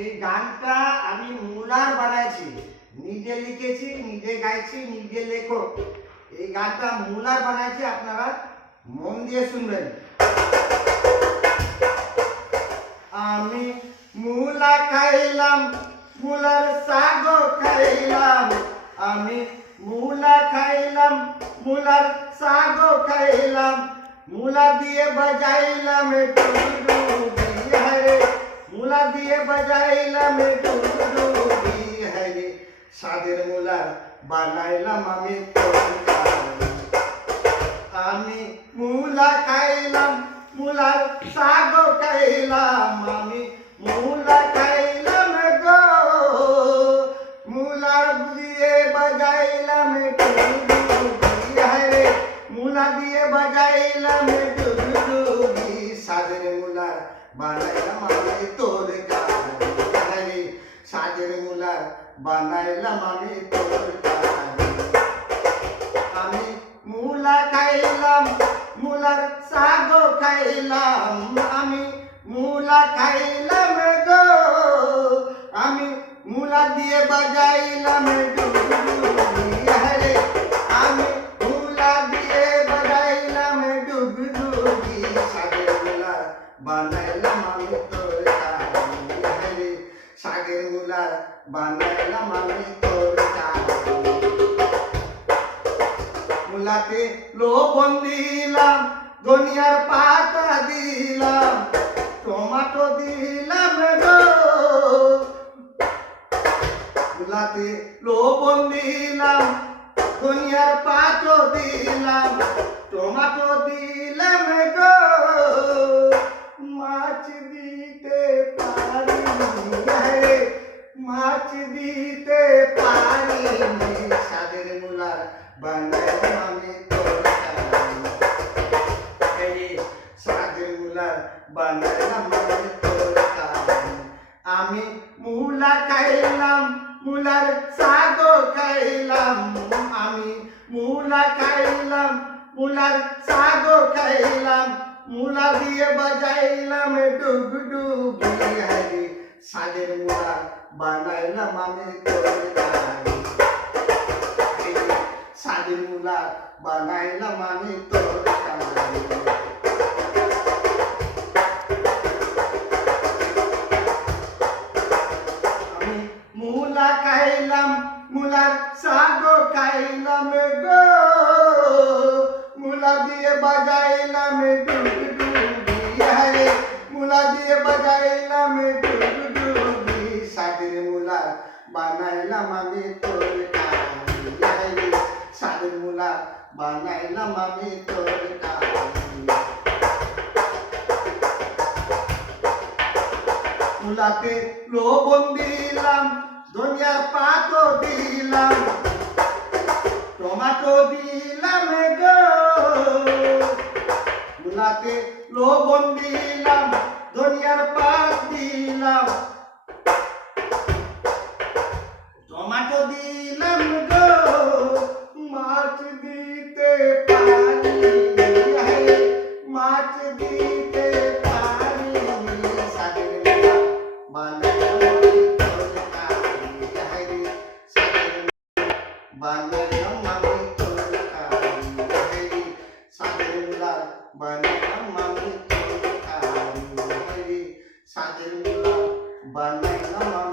এই গানটা আমি মুলার বানাইছি, নিজে লিখেছি, নিজে গাইছি, নিজে লেখক। এই গানটা মুলার বানাইছি, আপনারা মন দিয়ে শুনবেন। আমি মুলা খাইলাম, মুলার শাগ খাইলাম, আমি মুলা খাইলাম, মুলার শাগ খাইলাম, মুলা দিয়ে বাজাইলাম ডুডুডি হরে, মুলা দিয়ে বাজাইলাম ডুডুডি হরে, সাদের মুলা বানাইলাম আমি তরকারি। আমি মুলা খাইলাম, মুলার শাগ খাইলাম, আমি মুলা খাইলাম গো, মুলার দিয়ে বাজাইলাম ডুডুডি হরে, মুলা দিয়ে বাজাইলাম ডুডুডি, সাদের মুলা বানাইলাম আমি তরকারি, সাদের মুলা বানাইলাম আমি তরকারি। আমি মুলা খাইলাম, মুলার শাগ খাইলাম, আমি মুলা খাইলাম গো, আমি মুলা দিয়ে বাজাইলাম ডুগডুগি হরে, আমি মুলা দিয়ে বাজাইলাম ডুগডুগি, সাগের মুলা বানাইলাম আমি তরকারি হরে, সাগের মুলা বানাইলাম আমি তরকারি। মুলাতে লবণ দিলাম, ধনিয়ার পাতা দিলাম, টমেটো দিলাম গো, মুলাতে লবণ দিলাম, ধনিয়ার পাতা দিলাম, টমেটো দিলাম গো, মাছ দিতে পারি হে, মাছ দিতে পারি, সাদের মুলা বানাইলাম আমি তরকারি, সাদের মুলা বানাইলাম আমি তরকারি। আমি মুলা খাইলাম, মুলার শাগ খাইলাম, আমি মুলা খাইলাম, মুলার শাগ খাইলাম, মুলা দিয়ে বাজাইলাম ডুগডুগি হরে, সাদের মুলা বানাইলাম আমি তরকারি, সাদের মুলা বানাইলাম আমি তরকারি। আমি মুলা খাইলাম, মুলার শাগ খাইলাম গো, মুলা দিয়ে বাজাইলাম ডুগডুগি হরে, মুলা দিয়ে বাজাইলাম ডুগডুগি, সাদের মুলা বানাইলাম আমি তরকারি, সাদের মুলা বানাইলাম আমি তরকারি। মুলাতে লবণ দিলাম, ধনিয়ার পাতা দিলাম, টমেটো দিলাম গো, মুলাতে লবণ দিলাম, ধনিয়ার পাতা দিলাম, টমেটো দিলাম গো, মাছ দিতে পারি হে, মাছ দিতে পারি, সাদের মুলা বানাইলাম আমি তরকারি হে, সাদের বানাইলাম আমি তরকারি হে, সাদের মুলা বানাইলাম আমি তরকারি হে, সাদের মুলা বানাইলাম।